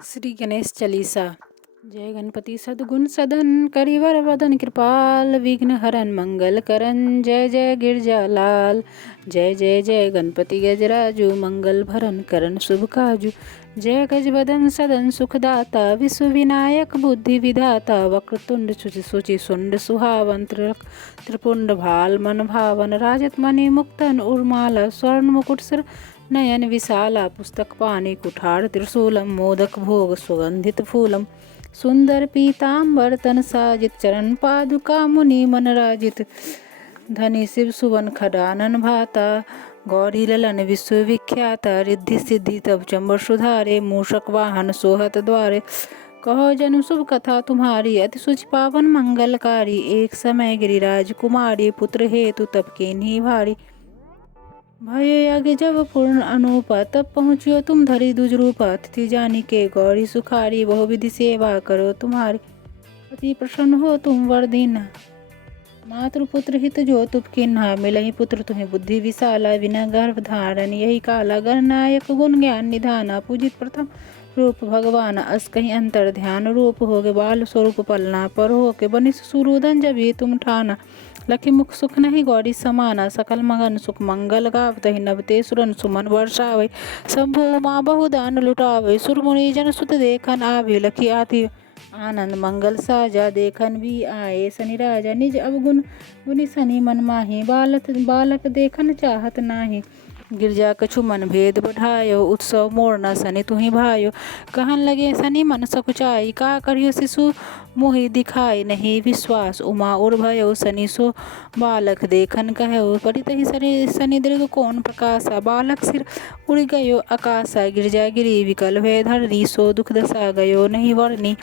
श्री गणेश चालीसा। जय गणपति सद्गुण सदन करिवर वदन कृपाल विघ्न हरन मंगल करन जय जय गिरजा लाल। जय जय जय गणपति गजराजू मंगल भरन करन शुभ काजू। जय गजवदन सदन सुखदाता विश्व विनायक बुद्धि विधाता वक्रतुंड सुचि सुंड सुहावन त्रिपुंड भाल मन भावन राजत मणि मुक्तन उर्माला स्वर्ण मुकुट सिर नयन विशाला पुस्तक पाणि कुठार त्रिशूलम मोदक भोग सुगंधित फूलम सुंदर पीताम्बर तन साजित चरण पादुका मुनि मन राजित धनी शिव सुवन खडानन भाता गौरी ललन विश्वविख्याता रिद्धि सिद्धि तब चंबर सुधारे मूषक वाहन सोहत द्वारे कहो जनु शुभ कथा तुम्हारी अति सुच पावन मंगलकारी एक समय गिरिराज कुमारी पुत्र हेतु तब के भारी भयो यज्ञ जब पूर्ण अनुपा तब पहुँचियो तुम धरी दुज रूपा तिथि जानी के गौरी सुखारी बहु विधि सेवा करो तुम्हारी अति प्रसन्न हो तुम वर दीना मातृपुत्र हित जो तुप किन्हा मिलहि पुत्र तुम्हें बुद्धि विशाला बिना गर्भ धारण यही काला गणनायक गुण ज्ञान निधाना पूजित प्रथम रूप भगवान अस कहीं अंतर ध्यान रूप हो गए बाल स्वरूप पलना पर हो के बनिस सुरुदन जब ये तुम ठाना लखी मुख सुख नहीं गौरी समाना सकल मगन सुख मंगल गावतहि नवते सुरन सुमन वर्षावे शंभु उमा बहुदान लुटावे सुरमुनि जन सुत देखन आवे लखी आती आनंद मंगल साजा देखन भी आए शनि राजा निज अवगुण गुनि सनि मन माही बालक देखन चाहत नाही गिरजा कछु मन भेद बढ़ायो उत्सव मोरना सनि तुहि भायो कहन लगे सनि मन सकुचाई का करियो शिशु मोहि दिखाई नहीं विश्वास उमा उर भयो सनि सो बालक देखन कहो परितहि सनि दीर्घ कौन प्रकाशा बालक सिर उड़ गयो आकाशा गिरजा गिरी विकल भय धरनी सो दुख दशा गयो नहीं वर्णी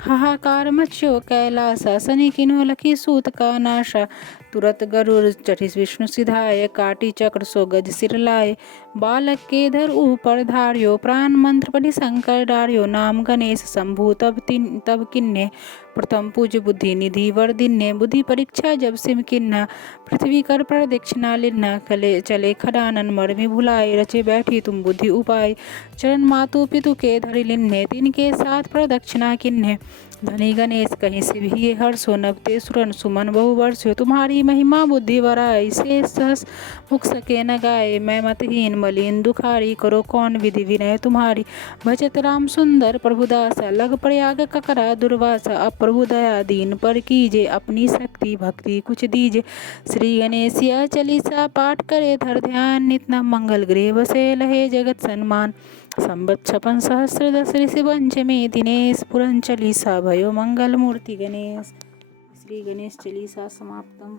हाहाकार मच्यो कैलासा सनि किन्हो लखी सूत का नाशा तुरत गरुड़ चढ़िस विष्णु सिधाय काटी चक्र सो गज सिर लाए बालक के धर ऊपर धार्यो प्राण मंत्र पढ़ि शंकर डार्यो नाम गणेश शंभु तब किन्ने प्रथम पूज बुद्धि निधि वर दिन्ने बुद्धि परीक्षा जब सिम किन्ना पृथ्वी कर प्रदक्षिणा लिन्ना चले खडानन मर्मि भुलाए रचे बैठी तुम बुद्धि उपाय चरण मातु पितु के धरि लिन्ने तिनके साथ प्रदक्षिणा किन्ने धनी गणेश कहीं से भी हर्षो नवते सुरन सुमन बहु वर्षो तुम्हारी महिमा बुद्धि वराई से सहस मुख सके न गाए मैं मतहीन मलिन दुखारी करो कौन विधि विनय तुम्हारी भजत राम सुंदर प्रभुदासा लग प्रयाग ककरा दुर्वासा अब प्रभु दया दीन पर कीजे अपनी शक्ति भक्ति कुछ दीजे श्री गणेश चालीसा पाठ करे धर ध्यान नित्य मंगल गृह बसे लहे जगत सन्मान संबत 56 सहस्र दस ऋषि पंचमी दिनेश पुरन चालीसा भयो मंगल मूर्ति गणेश। श्री गणेश चालीसा समाप्तम।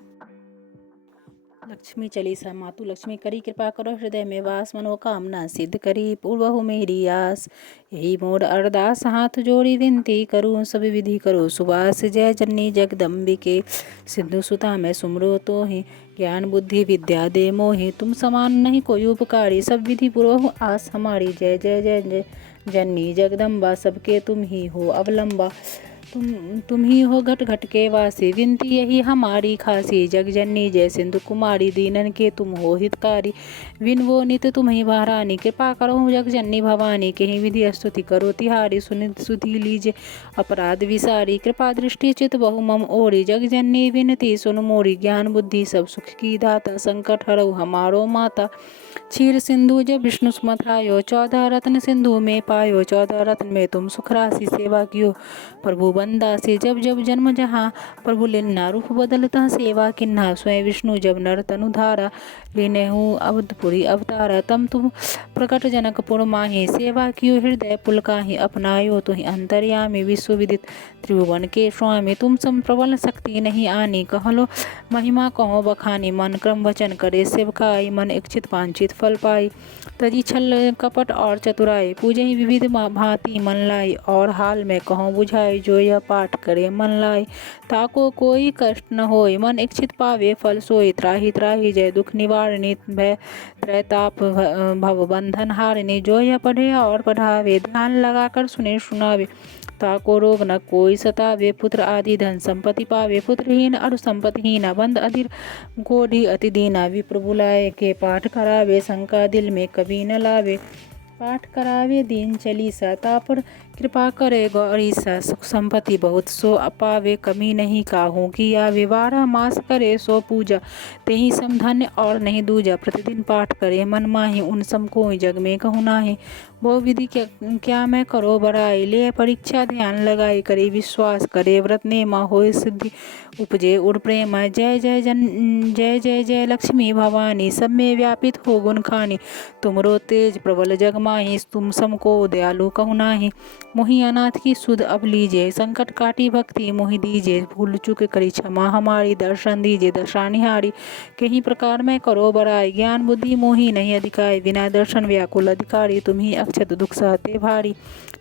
लक्ष्मी चालीसा। मातु लक्ष्मी करी कृपा करो हृदय में वास मनोकामना सिद्ध करी पूर्वहु मेरी आस यही मोर अरदास हाथ जोड़ी विनती करूँ सब विधि करो सुवास जय जननी जगदम्बिके सिंधु सुता मैं सुमरो तो ही ज्ञान बुद्धि विद्या दे मोहि तुम समान नहीं कोई उपकारी सब विधि पूर्व आस हमारी जय जय जय जय जननी जगदम्बा सबके तुम ही हो अवलंबा तुम ही हो घट घट के वासी विनती यही हमारी खासी जगजननी जय सिंधु कुमारी दीनन के तुम हो हितकारी विन वो नित तुम ही महारानी कृपा करो जगजननी भवानी कहीं विधि स्तुति करो तिहारी सुधि लीजे अपराध विसारी कृपा दृष्टि चित बहु मम ओरी जगजननी विनती सुन मोरी ज्ञान बुद्धि सब सुख की दाता संकट हरऊ हमारो माता क्षीर सिंधु जब विष्णु सुमथायो 14 रत्न सिंधु में पायो 14 रत्न में तुम सुख राशि सेवा कियो प्रभु बंदा से जब जब जन्म जहाँ प्रभु लिन्ना रूप बदलता सेवा किन्ना स्वयं विष्णु जब नर तनु धारा लीने हूँ अवधपुरी अवतारा तम तुम प्रकट जनक पुर माही सेवा कियो हृदय पुलकाही अपनायो तुहि अंतर्यामी विश्व विदित त्रिभुवन के स्वामी तुम सम प्रबल शक्ति नहीं आनी कहलो महिमा कहो बखानी मन क्रम वचन करे सेवकाई मन इच्छित वांछित फल पाई तजी छल कपट और चतुराई पूजे ही विविध भांति मन लाई और हाल में कहो बुझाई जो यह पाठ करे मन लाई ताको कोई कष्ट न होय मन इच्छित पावे फल सोई त्राहि त्राहि जय दुख निवारणी भय त्रैताप भव बंधन हारिणी जो यह पढ़े और पढ़ावे ध्यान लगाकर सुने सुनावे ताको रोग न कोई सतावे पुत्र आदि धन संपत्ति पावे पुत्रहीन अरु संपत्तिहीन बंद अधीर गोढ़ी अति दीना विप्र बुलाए के पाठ करावे शंका दिल में कभी न लावे पाठ करावे दीन चालीसा, तापर कृपा करे गौरीसा। सुख संपत्ति बहुत सो अपावे, कमी नहीं काहू की आवे। 12 मास करे सो पूजा, तेहि सम धन्य और नहीं दूजा। प्रतिदिन पाठ करे मन माही, उन सम कोई जग में कहूँ नाही। वो विधि क्या मैं करो बड़ाई, ले परीक्षा ध्यान लगाई। करे विश्वास करे व्रत नेमा, होय सिद्धि उपजे उर प्रेम। जय जय जय जय जय लक्ष्मी भवानी, सब में व्यापित हो गुण खानी। तुमरो तेज प्रबल जग माही, तुम समको दयालु कहु नाही। मोहि अनाथ की सुध अब लीजे, संकट काटी भक्ति मोहि दीजे। भूल चूक करी क्षमा हमारी, दर्शन दीजे दशा निहारी। कहीं प्रकार मैं करो बड़ाई, ज्ञान बुद्धि मोहि नहीं अधिकाई। बिना दर्शन व्याकुल अधिकारी, तुम्ही अक्षत दुख सहते भारी।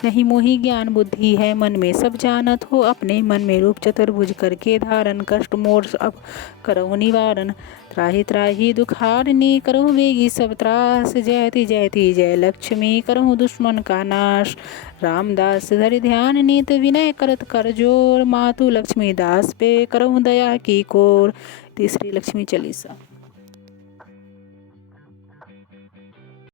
नहीं मोहि ज्ञान बुद्धि है मन में, सब जानत हो अपने मन में। रूप चतुर्भुज करके धारण, कष्ट मोर अब करहु निवारण। त्राहि त्राहि दुख हारनी, करहु वेगी सब त्रास। जयति जयति जय लक्ष्मी, करहु दुश्मन का नाश। रामदास धरि ध्यान नित, विनय करत कर जोर। मातु लक्ष्मी दास पे, करहु दया की कोर। तीसरी लक्ष्मी चालीसा।